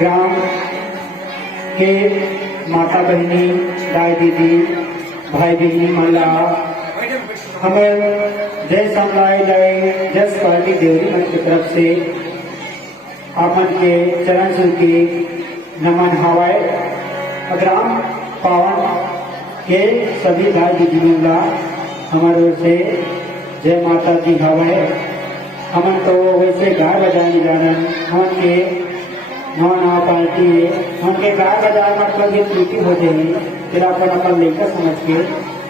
ग्राम के माता बहनी दाई दीदी भाई बहनी माला हमें जय समलाय लय जस पार्टी देवरी मंच की तरफ से आपन के चरण छू के नमन हवाए। ग्राम पावन के सभी भाई दीदियों का हमारे ओर से जय माता दी हवाए। हमन तो वैसे गाय बजाने जाना हम के नवा पार्टी है हमके गाय बजाए मतलब ये त्रुटि हो जाएगी फिर अपन अपन लेकर समझ के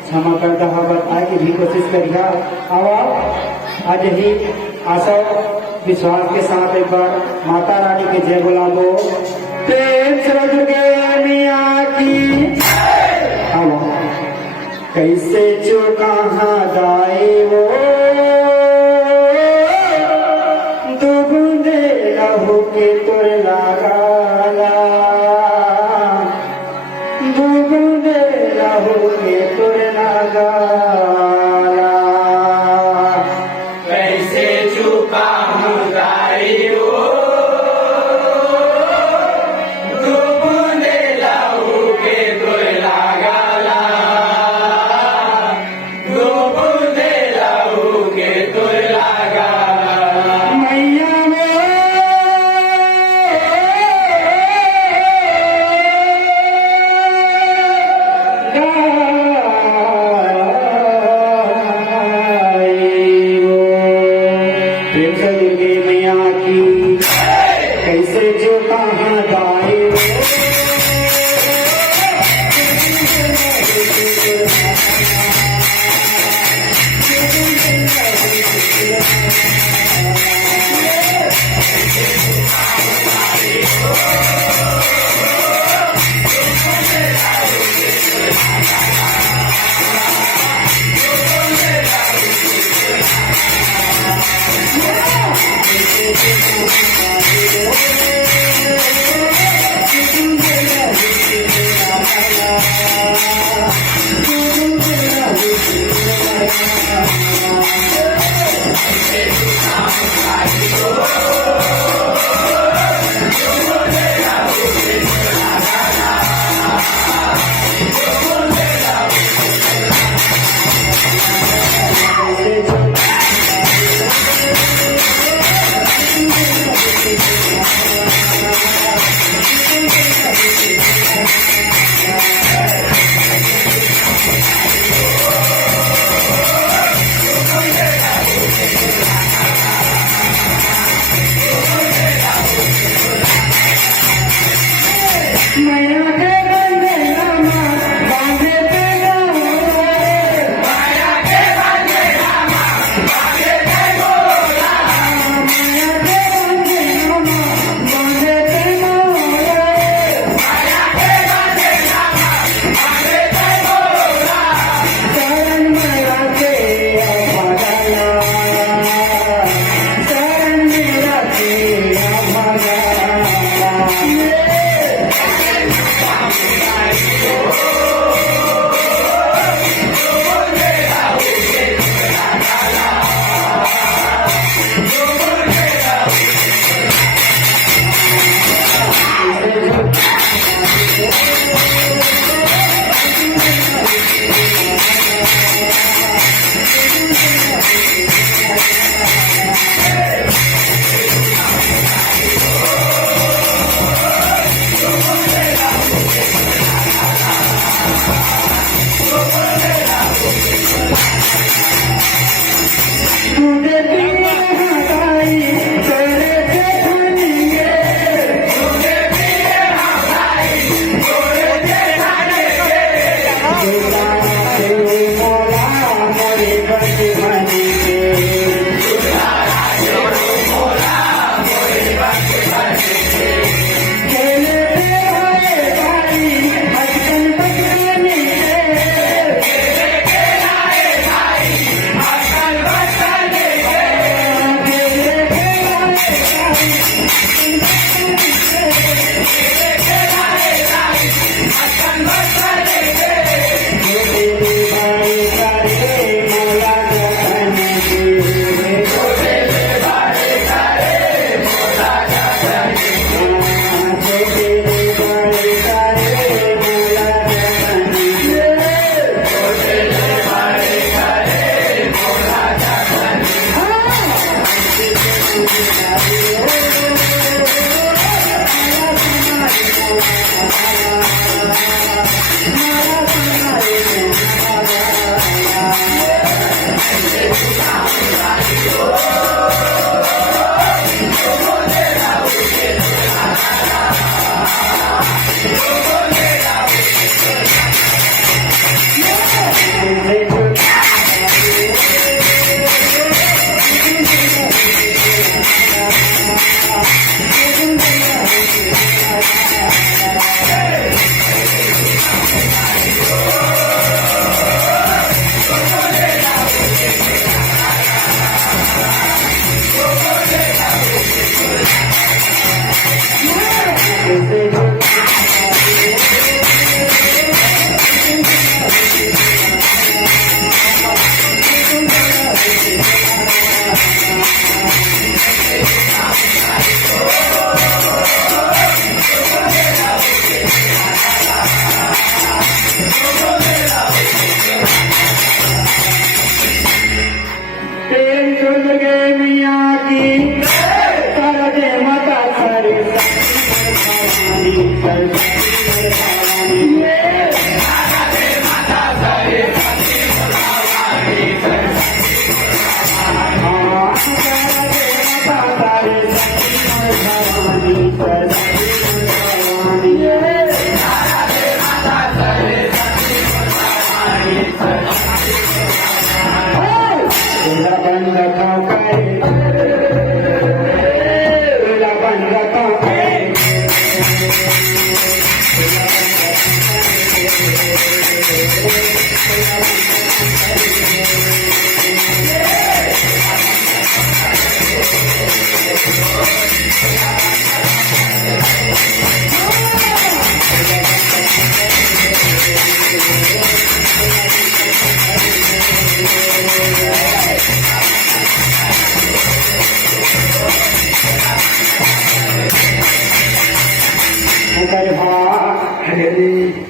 क्षमा करता है बताए की भी कोशिश करिए। अब आज ही आशा विश्वास के साथ एक बार माता रानी के जय बोला दो। प्रेम से दुर्गे मिया की अब कैसे जो कहाँ जाए वो दुबुंदे लहू के तुर लगाला दुबुंदे लहू के तुर लगाला कैसे चुका हूँ दाई वो दुबुंदे लहू के तुर लगाला दुबुंदे लहू के तुर लगाला। मैया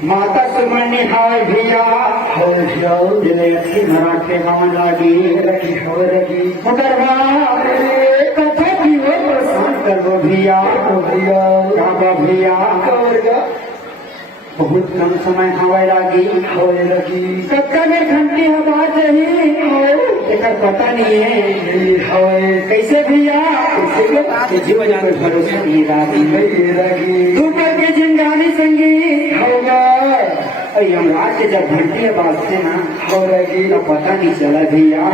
माता सुमनी हाय भैया जिले अच्छी मराठे हवन लागी कथा की हो परेशान करबो भैया बाबा भैया बहुत कम समय हवाई लागी कक्का में घंटी हवा चाहिए एक पता नहीं है कैसे भैया जीवन में भरोसा नहीं लागी तू करके जिंदगानी संगी होगा यमराज के जब घंटी बाजते ना तो पता नहीं चला भैया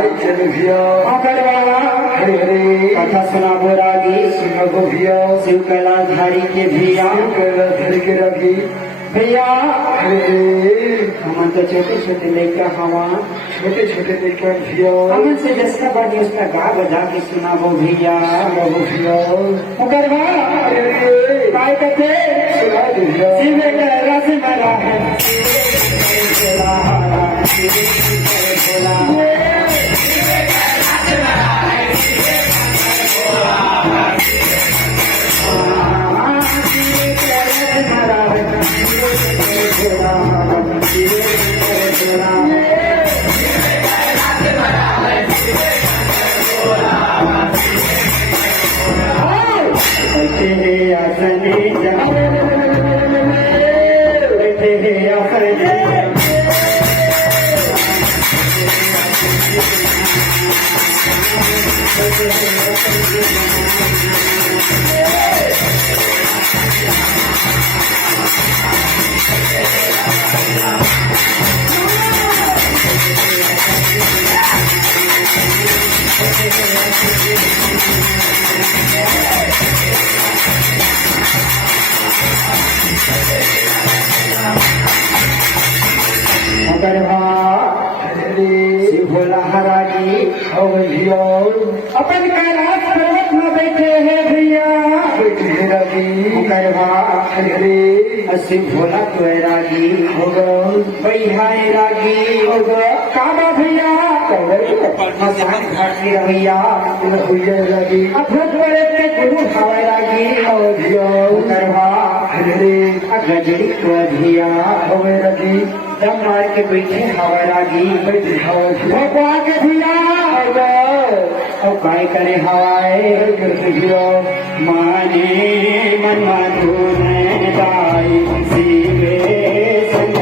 कथा सुना बोरागी शिव कैलाश धारी के भैया भैया हम तो छोटे छोटे लेकर हवा हमन से जैसा बानी उसका गा बजा के सुना वो भैया काय कहते शिव कैलाश मरा है भोला हराजी अपन कैलाश पर्वत में बैठे हैं भैया शिव भोला तो रागी बैहाए रागी काबा भैया घाट के भैया बड़े के गुरु हवाई रागी गजड़ी तो भैया दम मार के बैठे हवाई रागी भगवान के भैया और काय करे हवाए माने मन माधुर दाई शिवे संग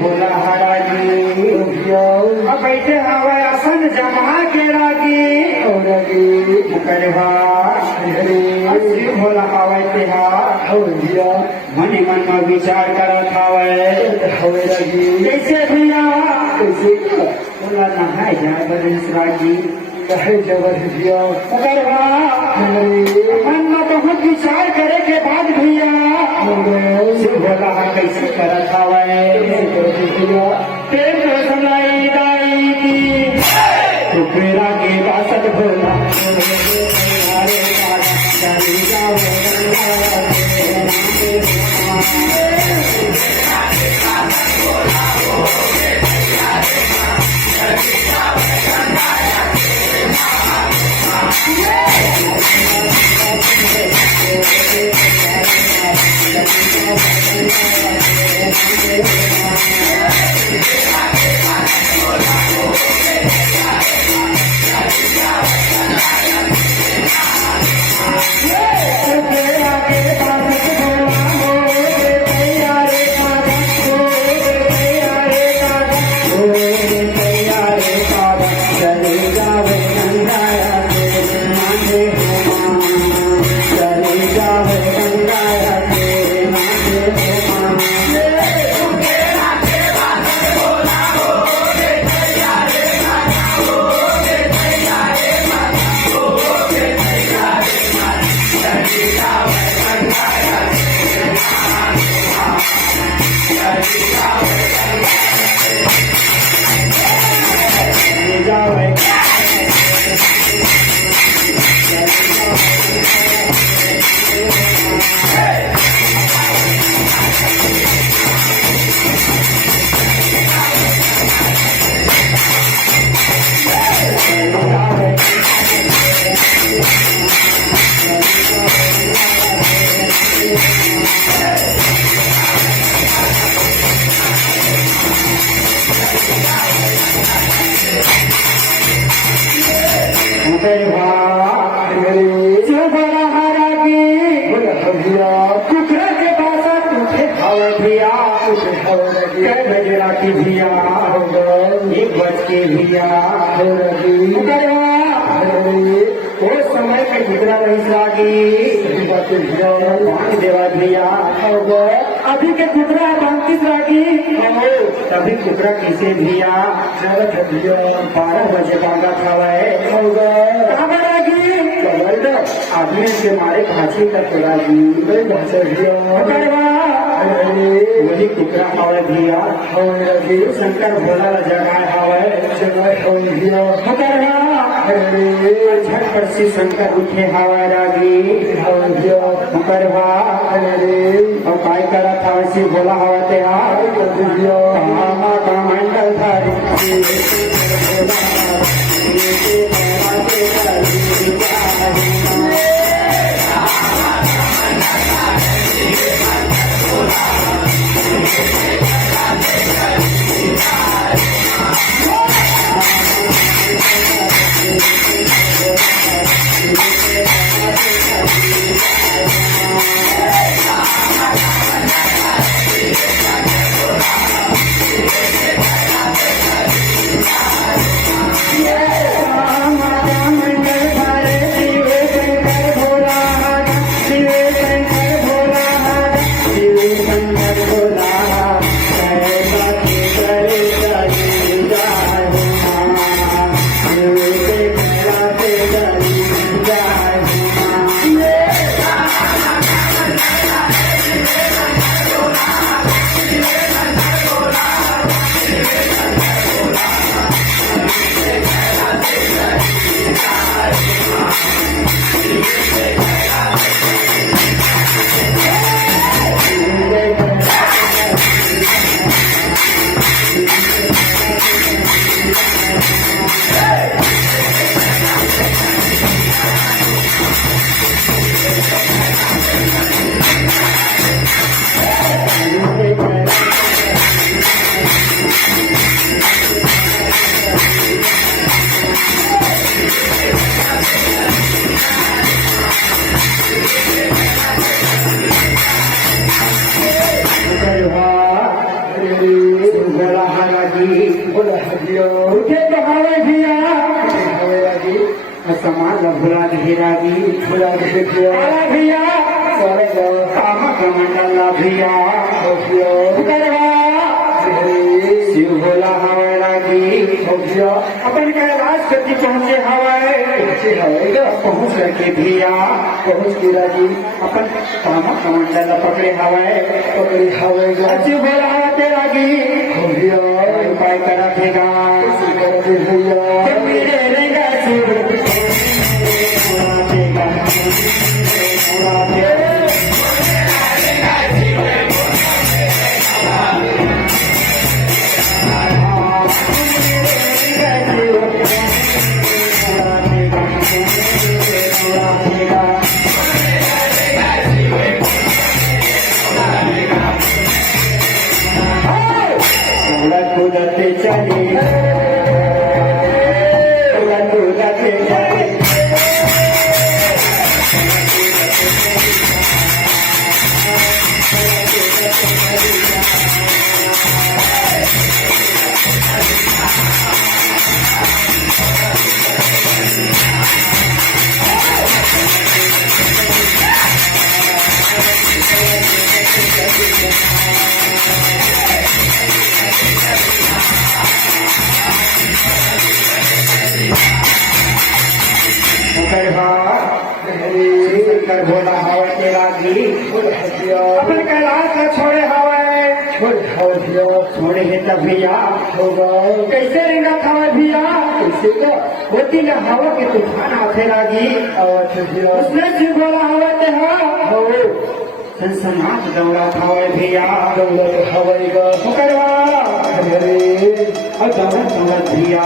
भोला हराजी बैठे हवा आसन जमा के रागी भोला हवा मन मन में विचार करत हवे कैसे भैया कैसे बोला नहाए जाए बदनसराज जी कहे जबर भैया मगर मन में बहुत विचार करे के बाद भैया से बोला कैसे करत हवे तेरे सुनाई दाई की टुकड़ा के बासत भोला चली जाओ समय में गुजरा देवा भैया अभी के कुतरा बांकिस रागी तभी कुतरा किसे भैया 12 बजे बांगा खावा आदमी के मारे भाषी का थोड़ा वही कुतरा हवा भैया शंकर भोला जगह हवा झटपट से शंकर उठे हवा रागी और काय करा था वैसे भोला हवा ते का मंडल धारी समाज भुला घेरा भैया मंडल भैया शिव भोला हवाए लागी हो भैया अपन कैलाश गति पहुंचे हवाए पहुंच करके भैया पहुंच के राजी अपन कामा कमंडल पकड़े हवाए पकड़ी हवाई जा शिव भोला हवाते लागी हो भैया उपाय करा देगा करते भैया मेरे रेगा शिव पूरा देगा पूरा देगा कूदते चले कूदते चले शंकर भोला हवा के लागी अपन कैलाश का छोड़े हवाए छोड़े है तब भैया होगा कैसे रेंगा खावा भैया कैसे का होती न हवा के तूफान आते लागी भैया उसने शिव भोला हवा ते हो सनसनाट दौड़ा खावा भैया दौलत हवाई का करवा अरे और दौलत भैया